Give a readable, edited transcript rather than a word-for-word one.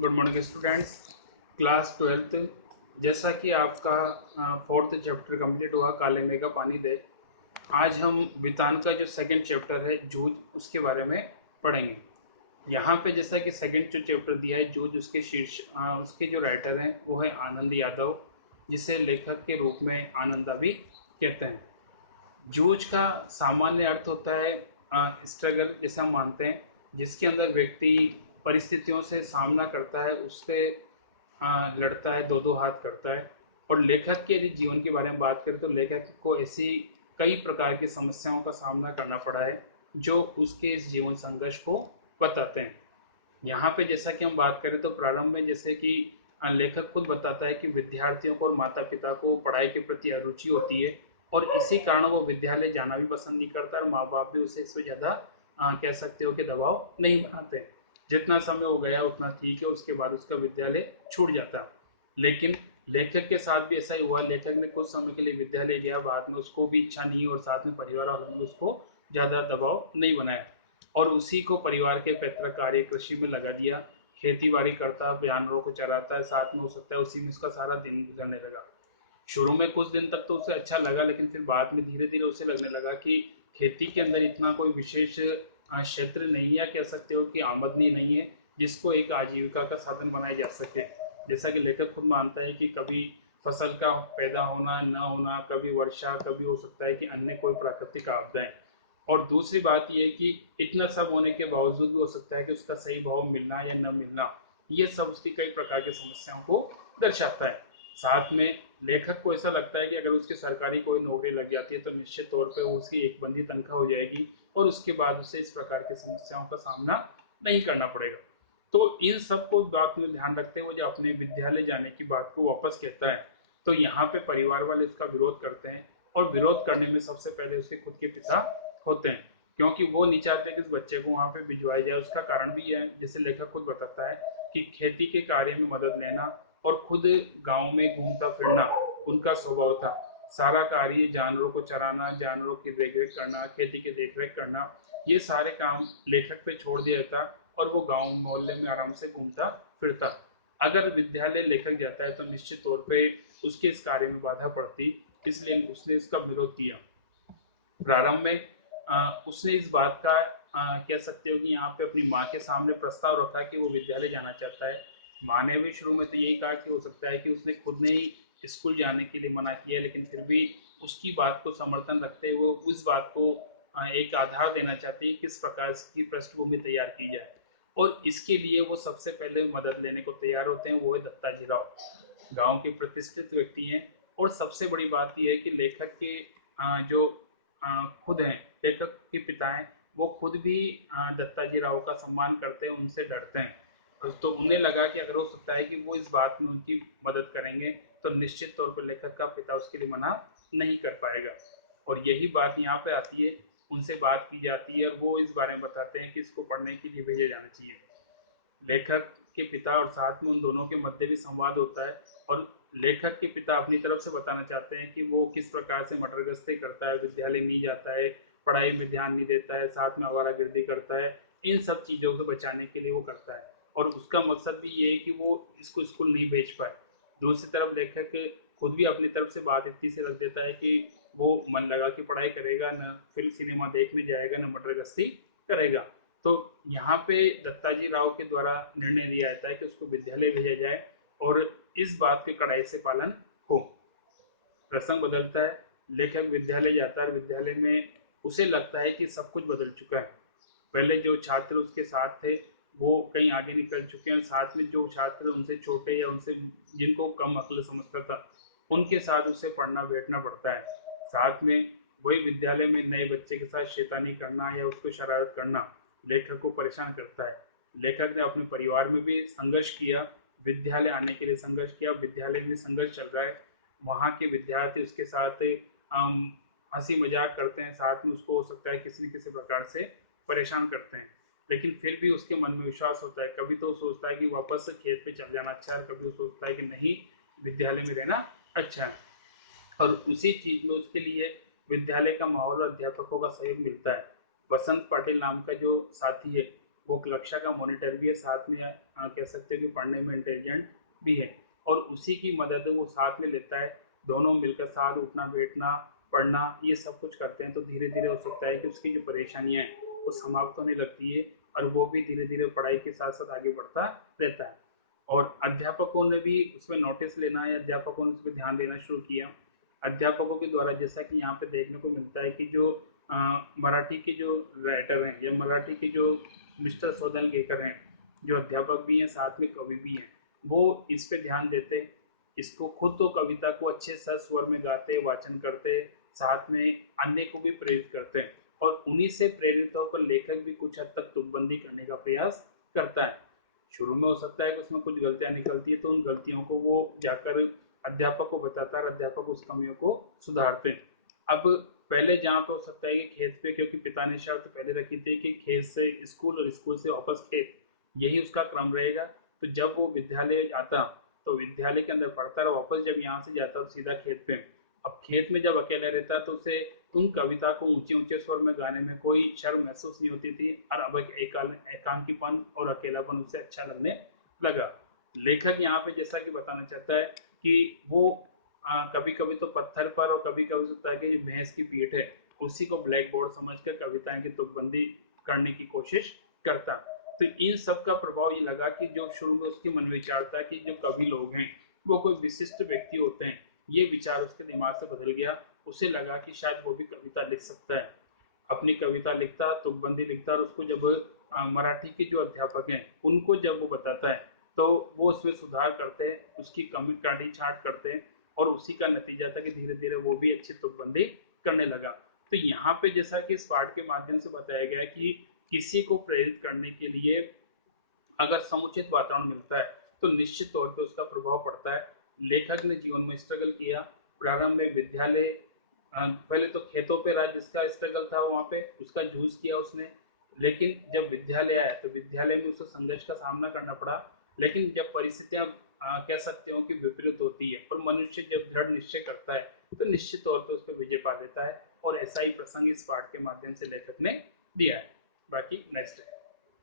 Good morning students. Class 12th। जैसा कि आपका फोर्थ चैप्टर कंप्लीट हुआ काले मेघ का पानी दे, आज हम वितान का जो सेकंड चैप्टर है जूझ, उसके बारे में पढ़ेंगे। यहाँ पे जैसा कि सेकंड जो चैप्टर दिया है जूझ, उसके उसके जो राइटर हैं वो है आनंद यादव, जिसे लेखक के रूप में आनंदा भी कहते हैं। जूझ का सामान्य अर्थ होता है स्ट्रगल, जैसा हम मानते हैं, जिसके अंदर व्यक्ति परिस्थितियों से सामना करता है, उससे लड़ता है, दो दो हाथ करता है। और लेखक के यदि जीवन के बारे में बात करें तो लेखक को ऐसी कई प्रकार की समस्याओं का सामना करना पड़ा है जो उसके इस जीवन संघर्ष को बताते हैं। यहाँ पे जैसा कि हम बात करें तो प्रारंभ में जैसे कि लेखक खुद बताता है कि विद्यार्थियों को और माता पिता को पढ़ाई के प्रति अरुचि होती है, और इसी कारण वो विद्यालय जाना भी पसंद नहीं करता, और माँ बाप भी उसे इससे ज़्यादा कह सकते हो कि दबाव नहीं बनाते। जितना समय हो गया उतना ठीक है, उसके बाद उसका विद्यालय छूट जाता। लेकिन लेखक के साथ भी ऐसा ही हुआ। लेखक ने कुछ समय के लिए विद्यालय गया, बाद में उसको भी इच्छा नहीं, और साथ में परिवार वालों ने उसको ज़्यादा दबाव नहीं बनाया, और उसी को परिवार के पैतृक कार्य कृषि में लगा दिया। खेती बाड़ी करता, जानवरों को चराता है, साथ में हो सकता है उसी में उसका सारा दिन गुजरने लगा। शुरू में कुछ दिन तक तो उसे अच्छा लगा, लेकिन फिर बाद में धीरे धीरे उसे लगने लगा कि खेती के अंदर इतना कोई विशेष क्षेत्र नहीं है, कह सकते हो कि आमदनी नहीं है जिसको एक आजीविका का साधन बनाया जा सके। जैसा कि लेखक खुद मानता है कि कभी फसल का पैदा होना न होना, कभी वर्षा, कभी हो सकता है कि अन्य कोई प्राकृतिक आपदाएं। और दूसरी बात यह है कि इतना सब होने के बावजूद भी हो सकता है कि उसका सही भाव मिलना या न मिलना, ये सब उसकी कई प्रकार की समस्याओं को दर्शाता है। साथ में लेखक को ऐसा लगता है कि अगर उसकी सरकारी कोई नौकरी लग जाती है तो निश्चित तौर पर उसकी एक बंदी तनख्वाह हो जाएगी, और उसके बाद उसे इस प्रकार की समस्याओं का सामना नहीं करना पड़ेगा। तो इन सबको बात में ध्यान रखते हुए जो अपने विद्यालय जाने की बात को वापस कहता है, तो यहाँ पे परिवार वाले इसका विरोध करते हैं, और विरोध करने में सबसे पहले उसके खुद के पिता होते हैं, क्योंकि वो नहीं चाहते कि उस बच्चे को वहां पे भिजवाया जाए। उसका कारण भी है, जैसे लेखक खुद बताता है, कि खेती के कार्य में मदद लेना और खुद गांव में घूमता फिरना उनका स्वभाव था। सारा कार्य, जानवरों को चराना, जानवरों की देखरेख करना, खेती की देखरेख करना, ये सारे काम लेखक पे छोड़ दिया था, और वो गांव मोहल्ले में आराम से घूमता फिरता। अगर विद्यालय लेखक जाता है तो निश्चित तौर पे उसके इस कार्य में बाधा पड़ती, इसलिए उसने इसका विरोध किया। प्रारंभ में उसने इस बात का कह सकते हो कि यहाँ पे अपनी माँ के सामने प्रस्ताव रखा कि वो विद्यालय जाना चाहता है। माँ ने भी शुरू में तो यही कहा कि हो सकता है कि उसने खुद ने ही स्कूल जाने के लिए मना किया, लेकिन फिर भी उसकी बात को समर्थन रखते हुए उस बात को एक आधार देना चाहती है, किस प्रकार की पृष्ठभूमि तैयार की जाए। और इसके लिए वो सबसे पहले मदद लेने को तैयार होते हैं, वो है दत्ताजी राव, गांव के प्रतिष्ठित व्यक्ति हैं। और सबसे बड़ी बात यह है कि लेखक के जो खुद हैं, लेखक के पिता हैं, वो खुद भी दत्ताजी राव का सम्मान करते हैं, उनसे डरते हैं। तो उन्हें लगा कि अगर हो सकता है कि वो इस बात में उनकी मदद करेंगे तो निश्चित तौर पर लेखक का पिता उसके लिए मना नहीं कर पाएगा। और यही बात यहाँ पे आती है, उनसे बात की जाती है और वो इस बारे में बताते हैं कि इसको पढ़ने के लिए भेजा जाना चाहिए। लेखक के पिता और साथ में उन दोनों के मध्य भी संवाद होता है, और लेखक के पिता अपनी तरफ से बताना चाहते हैं कि वो किस प्रकार से मटरगश्ती करता है, विद्यालय नहीं जाता है, पढ़ाई में ध्यान नहीं देता है, साथ में आवारागर्दी करता है। इन सब चीज़ों से बचाने के लिए वो करता है, और उसका मकसद भी ये है कि वो इसको स्कूल नहीं भेज पाए। दूसरी तरफ लेखक खुद भी अपनी तरफ से बात इतनी से रख देता है कि वो मन लगा के पढ़ाई करेगा, न फिल्म सिनेमा देखने जाएगा, न मटरगश्ती करेगा। तो यहाँ पे दत्ताजी राव के द्वारा निर्णय लिया जाता है कि उसको विद्यालय भेजा जाए, और इस बात के कड़ाई से पालन हो। प्रसंग बदलता है, लेखक विद्यालय जाता है। विद्यालय में उसे लगता है कि सब कुछ बदल चुका है। पहले जो छात्र उसके साथ थे वो कहीं आगे निकल चुके हैं, साथ में जो छात्र उनसे छोटे या उनसे जिनको कम अक्ल समझता था, उनके साथ उसे पढ़ना बैठना पड़ता है। साथ में वही विद्यालय में नए बच्चे के साथ शैतानी करना या उसको शरारत करना लेखक को परेशान करता है। लेखक ने अपने परिवार में भी संघर्ष किया, विद्यालय आने के लिए संघर्ष किया, विद्यालय में संघर्ष चल रहा है। वहाँ के विद्यार्थी उसके साथ हंसी मजाक करते हैं, साथ में उसको हो सकता है किसी न किसी प्रकार से परेशान करते हैं, लेकिन फिर भी उसके मन में विश्वास होता है। कभी तो वो सोचता है कि वापस खेत पे चल जाना अच्छा है, कभी वो सोचता है कि नहीं, विद्यालय में रहना अच्छा है। और उसी चीज में उसके लिए विद्यालय का माहौल और अध्यापकों का सहयोग मिलता है। बसंत पाटिल नाम का जो साथी है वो कक्षा का मॉनिटर भी है, साथ में कह सकते हैं कि पढ़ने में इंटेलिजेंट भी है, और उसी की मदद वो साथ में लेता है। दोनों मिलकर साथ उठना बैठना पढ़ना ये सब कुछ करते हैं, तो धीरे धीरे हो सकता है कि उसकी जो परेशानियां हैं वो समाप्त होने लगती है, और वो भी धीरे धीरे पढ़ाई के साथ साथ आगे बढ़ता रहता है। और अध्यापकों ने भी उसमें नोटिस लेना है, अध्यापकों ने उस पर ध्यान देना शुरू किया। अध्यापकों के द्वारा जैसा कि यहाँ पे देखने को मिलता है कि जो मराठी के जो राइटर हैं या मराठी के जो मिस्टर सोदनगेकर हैं, जो अध्यापक भी हैं साथ में कवि भी हैं, वो इस पे ध्यान देते, इसको खुद तो कविता को अच्छे सा स्वर में गाते वाचन करते, साथ में अन्य को भी प्रेरित करते हैं, और उन्हीं से प्रेरित होकर लेखक भी कुछ हद तक तुकबंदी करने का प्रयास करता है। शुरू में हो सकता है कि उसमें कुछ गलतियां निकलती है, तो उन गलतियों को वो जाकर अध्यापक को बताता है, अध्यापक उस कमियों को सुधारते हैं। अब पहले जहाँ पे हो सकता है कि खेत पे, क्योंकि पिता ने शर्त पहले रखी थी कि खेत से स्कूल और स्कूल से वापस खेत, यही उसका क्रम रहेगा, तो जब वो विद्यालय आता तो विद्यालय के अंदर पढ़ता रहा, वापस जब यहाँ से जाता तो सीधा खेत पे। अब खेत में जब अकेला रहता तो उसे उन कविता को ऊंचे ऊंचे स्वर में गाने में कोई शर्म महसूस नहीं होती थी, और अब एकांकीपन और अकेलापन उसे अच्छा लगने लगा। लेखक यहाँ पे जैसा कि बताना चाहता है कि वो कभी कभी तो पत्थर पर और कभी कभी सकता है कि जो भैंस की पीठ है उसी को ब्लैक बोर्ड समझकर कविताएं की तुकबंदी करने की कोशिश करता। तो इन सब का प्रभाव ये लगा कि जो शुरू में उसकी मन विचार था कि जो कवि लोग हैं वो कोई विशिष्ट व्यक्ति होते हैं, ये विचार उसके दिमाग से बदल गया। उसे लगा कि शायद वो भी कविता लिख सकता है, अपनी कविता लिखता, तुकबंदी लिखता, और उसको जब मराठी के जो अध्यापक हैं उनको जब वो बताता है तो वो उसमें सुधार करते हैं, उसकी कमी काटी छाट करते हैं, और उसी का नतीजा था कि धीरे धीरे वो भी अच्छी तुकबंदी करने लगा। तो यहाँ पे जैसा कि इस पाठ के माध्यम से बताया गया कि किसी को प्रेरित करने के लिए अगर समुचित वातावरण मिलता है तो निश्चित तौर पे उसका प्रभाव पड़ता है। लेखक ने जीवन में स्ट्रगल किया, प्रारंभ में विद्यालय, पहले तो खेतों पे रहा जिसका स्ट्रगल था वहां पे उसका जूझ किया उसने, लेकिन जब विद्यालय आया तो विद्यालय में उसे संघर्ष का सामना करना पड़ा। लेकिन जब परिस्थितियां कह सकते हो कि विपरीत होती है और मनुष्य जब दृढ़ निश्चय करता है तो निश्चित तौर पर उस पर विजय पा लेता है, और ऐसा ही प्रसंग इस पाठ के माध्यम से लेखक ने दिया है। बाकी नेक्स्ट है।